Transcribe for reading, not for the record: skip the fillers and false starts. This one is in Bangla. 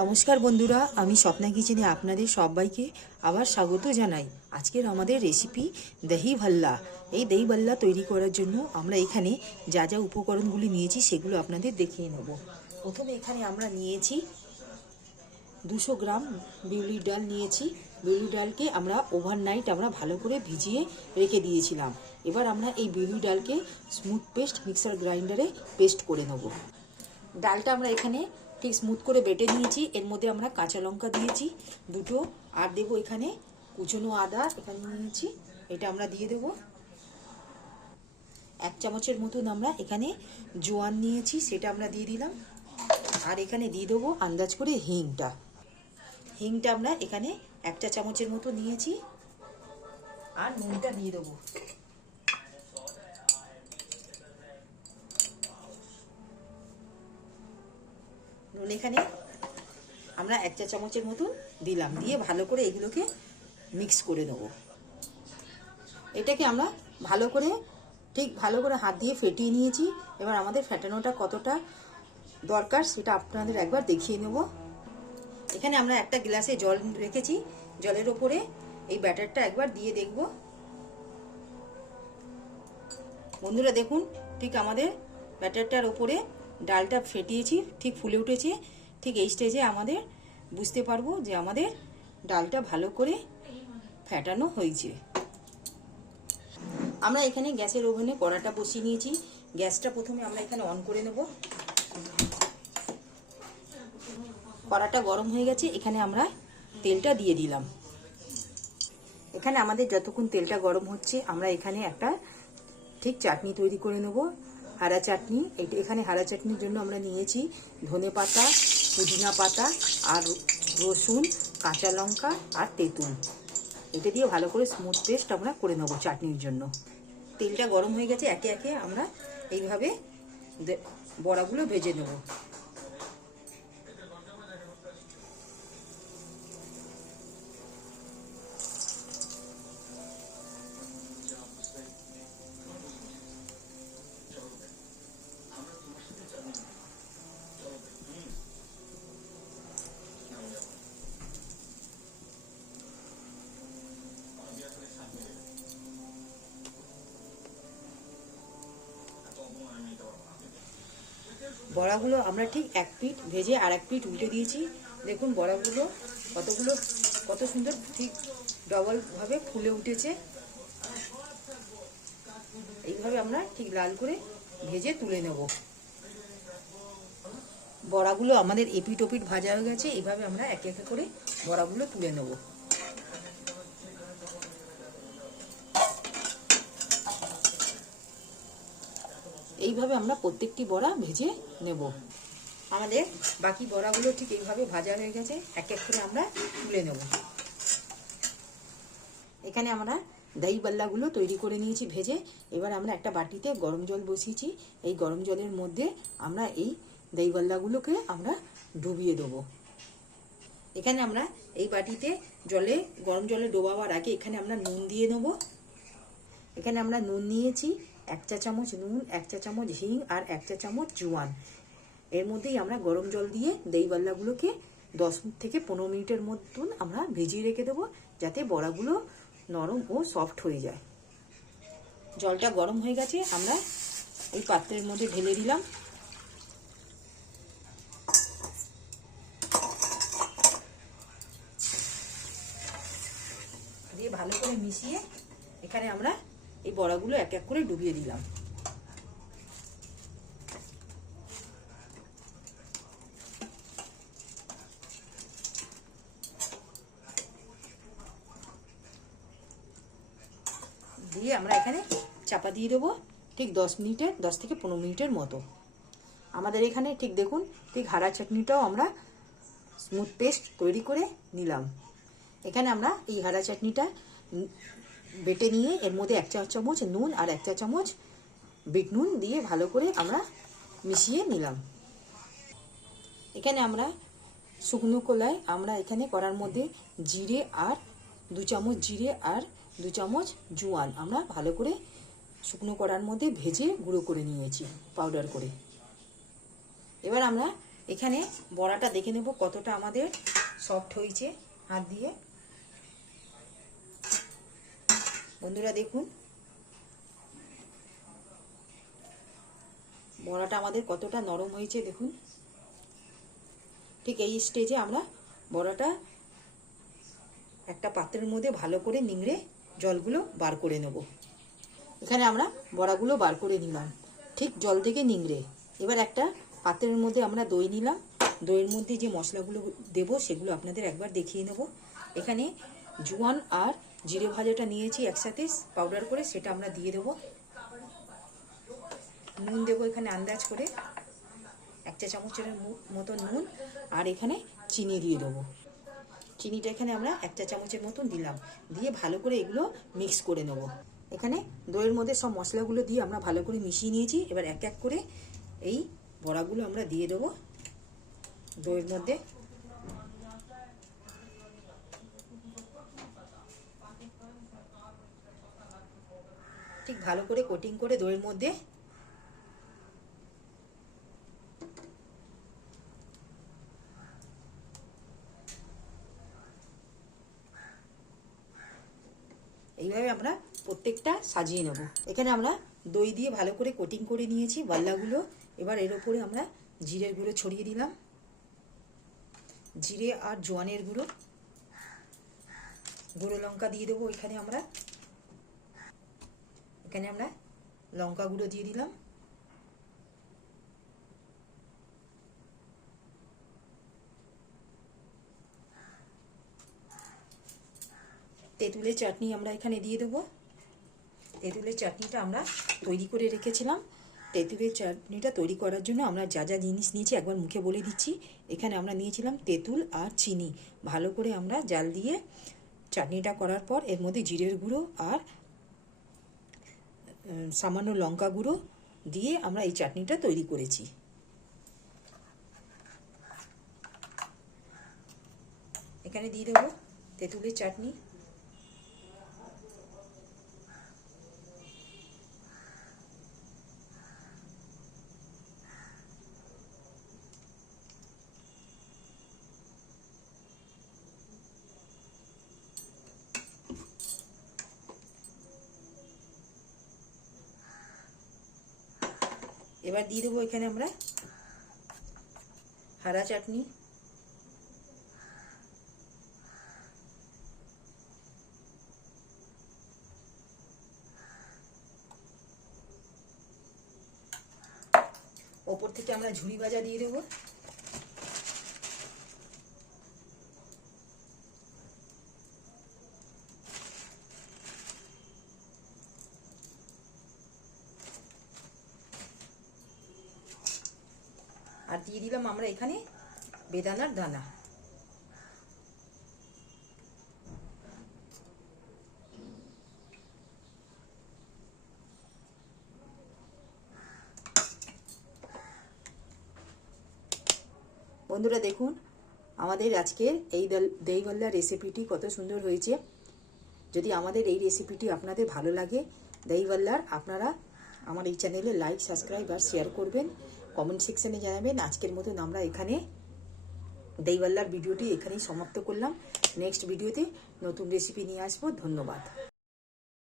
নমস্কার বন্ধুরা, আমি স্বপ্না কিচেনে আপনাদের সবাইকে আবার স্বাগত জানাই। আজকের আমাদের রেসিপি দহি ভাল্লা। এই দহি ভাল্লা তৈরি করার জন্য আমরা এখানে যা যা উপকরণগুলি নিয়েছি সেগুলো আপনাদের দেখিয়ে নেব। প্রথমে এখানে আমরা নিয়েছি 200 গ্রাম বিউলির ডাল নিয়েছি। বিউলি ডালকে আমরা ওভারনাইট ভালো করে ভিজিয়ে রেখে দিয়েছিলাম। এবার আমরা এই বিউলি ডালকে স্মুথ পেস্ট মিক্সার গ্রাইন্ডারে পেস্ট করে নেব। ডালটা আমরা এখানে ঠিক স্মুথ করে বেটে নিয়েছি। এর মধ্যে আমরা কাঁচা লঙ্কা দিয়েছি দুটো, আর দেবো এখানে কুচনো আদা এখানে নিয়েছি, এটা আমরা দিয়ে দেবো। 1 চামচের মতন আমরা এখানে জোয়ান নিয়েছি, সেটা আমরা দিয়ে দিলাম। আর এখানে দিয়ে দেবো আন্দাজ করে হিংটা আমরা এখানে 1 চা চামচের মতো নিয়েছি। আর নুনটা দিয়ে দেবো। নুন এখানে আমরা 1 চা চামচের মতন দিলাম, দিয়ে ভালো করে এগুলোকে মিক্স করে নেব। এটাকে আমরা ভালো করে হাত দিয়ে ফেটিয়ে নিয়েছি। এবার আমাদের ফেটানোটা কতটা দরকার সেটা আপনাদের একবার দেখিয়ে নেব। এখানে আমরা একটা গ্লাসে জল রেখেছি, জলের ওপরে এই ব্যাটারটা একবার দিয়ে দেখব। বন্ধুরা দেখুন, ঠিক আমাদের ব্যাটারটার ওপরে ডালটা ফেটিয়েছি, ঠিক ফুলে উঠেছে। ঠিক এই স্টেজে আমাদের বুঝতে পারবো যে আমাদের ডালটা ভালো করে ফেটানো হয়েছে। আমরা এখানে গ্যাসের ওভেনে কড়াটা বসিয়ে নিয়েছি। গ্যাসটা প্রথমে আমরা এখানে অন করে নেব। কড়াটা গরম হয়ে গেছে, এখানে আমরা তেলটা দিয়ে দিলাম। এখানে আমাদের যতক্ষণ তেলটা গরম হচ্ছে আমরা এখানে একটা ঠিক চাটনি তৈরি করে নেব, হারা চাটনি। এখানে হারা চাটনির জন্য আমরা নিয়েছি ধনে পাতা, পুদিনা পাতা, আর রসুন, কাঁচা লঙ্কা আর তেঁতুল। এটা দিয়ে ভালো করে স্মুথ পেস্ট আমরা করে নেব চাটনির জন্য। তেলটা গরম হয়ে গেছে, একে একে আমরা এইভাবে বড়াগুলো ভেজে নেব। বড়াগুলো আমরা ঠিক এক পিঠ ভেজে আর এক পিঠ উল্টে দিয়েছি। দেখুন বড়াগুলো কত সুন্দর ঠিক ডবলভাবে ফুলে উঠেছে। এইভাবে আমরা ঠিক লাল করে ভেজে তুলে নেব। বড়াগুলো আমাদের এপিট ওপিট ভাজা হয়ে গেছে। এইভাবে আমরা একে একে করে বড়াগুলো তুলে নেব। এইভাবে আমরা প্রত্যেকটি বড়া ভেজে নেব। আমাদের বাকি বড়াগুলো ঠিক এইভাবে ভাজা হয়ে গেছে, এক এক করে আমরা তুলে নেব। এখানে আমরা দহি বাল্লাগুলো তৈরি করে নিয়েছি ভেজে। এবার আমরা একটা বাটিতে গরম জল বসিয়েছি। এই গরম জলের মধ্যে আমরা এই দহি বাল্লাগুলোকে আমরা ডুবিয়ে দেবো। এখানে আমরা এই বাটিতে গরম জলে ডোবাবার আগে এখানে আমরা নুন দিয়ে নেব। এখানে আমরা নুন নিয়েছি 1 চা চামচ নুন, 1 চা চামচ হিং আর 1 চা চামচ জোয়ান। এর মধ্যেই আমরা গরম জল দিয়ে দহি বাল্লাগুলোকে 10 থেকে 15 মিনিটের মতন আমরা ভিজিয়ে রেখে দেবো, যাতে বড়াগুলো নরম ও সফট হয়ে যায়। জলটা গরম হয়ে গেছে, আমরা এই পাত্রের মধ্যে ঢেলে দিলাম। দিয়ে ভালো করে মিশিয়ে এখানে আমরা এই বড়াগুলো এক এক করে ডুবিয়ে দিলাম। দিয়ে আমরা এখানে চাপা দিয়ে দেবো ঠিক 10 থেকে 15 মিনিটের মতো। আমাদের এখানে ঠিক দেখুন, ঠিক হারা চাটনিটাও আমরা স্মুথ পেস্ট তৈরি করে নিলাম। এখানে আমরা এই হারা চাটনিটা বেটে নিয়ে এর মধ্যে 1 চা চামচ নুন আর 1 চা চামচ বিট নুন দিয়ে ভালো করে আমরা মিশিয়ে নিলাম। এখানে আমরা শুকনো কলাই আমরা এখানে কড়ার মধ্যে জিরে আর 2 চামচ জিরে আর 2 চামচ জোয়ান আমরা ভালো করে শুকনো কড়ার মধ্যে ভেজে গুঁড়ো করে নিয়েছি পাউডার করে। এবার আমরা এখানে বড়াটা দেখে নেব কতটা আমাদের সফট হয়েছে হাত দিয়ে। বন্ধুরা দেখুন বড়াটা আমাদের কতটা নরম হয়েছে দেখুন। ঠিক এই স্টেজে আমরা বড়াটা একটা পাত্রের মধ্যে ভালো করে নিংড়ে জলগুলো বার করে নেব। এখানে আমরা বড়াগুলো বার করে নিলাম ঠিক জল থেকে নিংড়ে। এবার একটা পাত্রের মধ্যে আমরা দই নিলাম। দইয়ের মধ্যে যে মশলাগুলো দেব সেগুলো আপনাদের একবার দেখিয়ে নেব। এখানে জোয়ান আর জিরে ভাজাটা নিয়েছি একসাথে পাউডার করে, সেটা আমরা দিয়ে দেব। নুন দেবো এখানে আন্দাজ করে 1 চা চামচের মতো নুন, আর এখানে চিনি দিয়ে দেবো। চিনিটা এখানে আমরা 1 চা চামচের মতন দিলাম, দিয়ে ভালো করে এগুলো মিক্স করে নেব। এখানে দইয়ের মধ্যে সব মশলাগুলো দিয়ে আমরা ভালো করে মিশিয়ে নিয়েছি। এবার এক এক করে এই বড়াগুলো আমরা দিয়ে দেবো দইয়ের মধ্যে। ঠিক ভালো করে কোটিং করে দইয়ের মধ্যে এইভাবে আমরা প্রত্যেকটা সাজিয়ে নেব। এখানে আমরা দই দিয়ে ভালো করে কোটিং করে নিয়েছি বাল্লাগুলো। এবার এর উপরে আমরা জিরের গুঁড়ো ছড়িয়ে দিলাম, জিরে আর জোয়ানের গুঁড়ো, গুঁড়ো লঙ্কা দিয়ে দেবো। এখানে আমরা লঙ্কা গুঁড়ো দিয়ে দিলাম। তেঁতুলের চাটনি আমরা এখানে দিয়ে দেবো। তেঁতুলের চাটনিটা আমরা তৈরি করে রেখেছিলাম। তেঁতুলের চাটনিটা তৈরি করার জন্য আমরা যা যা জিনিস নিয়েছি একবার মুখে বলে দিচ্ছি। এখানে আমরা নিয়েছিলাম তেঁতুল আর চিনি। ভালো করে আমরা জাল দিয়ে চাটনিটা করার পর এর মধ্যে জিরের গুঁড়ো আর সামান্য লঙ্কা গুঁড়ো দিয়ে আমরা এই চাটনিটা তৈরি করেছি। এখানে দিয়ে দেবো তেঁতুলের চাটনি। এবার দিয়ে দেবো এখানে আমরা হারা চাটনি। ওপর থেকে আমরা ঝুরি ভাজা দিয়ে দেবো। আর দিয়ে দিলাম আমরা এখানে বেদানার দানা। বন্ধুরা দেখুন আমাদের আজকের এই দই ভাল্লা রেসিপিটি কত সুন্দর হয়েছে। যদি আমাদের এই রেসিপিটি আপনাদের ভালো লাগে দই ভাল্লার, আপনারা আমার এই চ্যানেলে লাইক, সাবস্ক্রাইব আর শেয়ার করবেন। কমেন্ট সেকশনে জানাবেন। আজকের মতন আমরা এখানে দই ভাল্লার ভিডিওটি এখানেই সমাপ্ত করলাম। নেক্সট ভিডিওতে নতুন রেসিপি নিয়ে আসবো। ধন্যবাদ।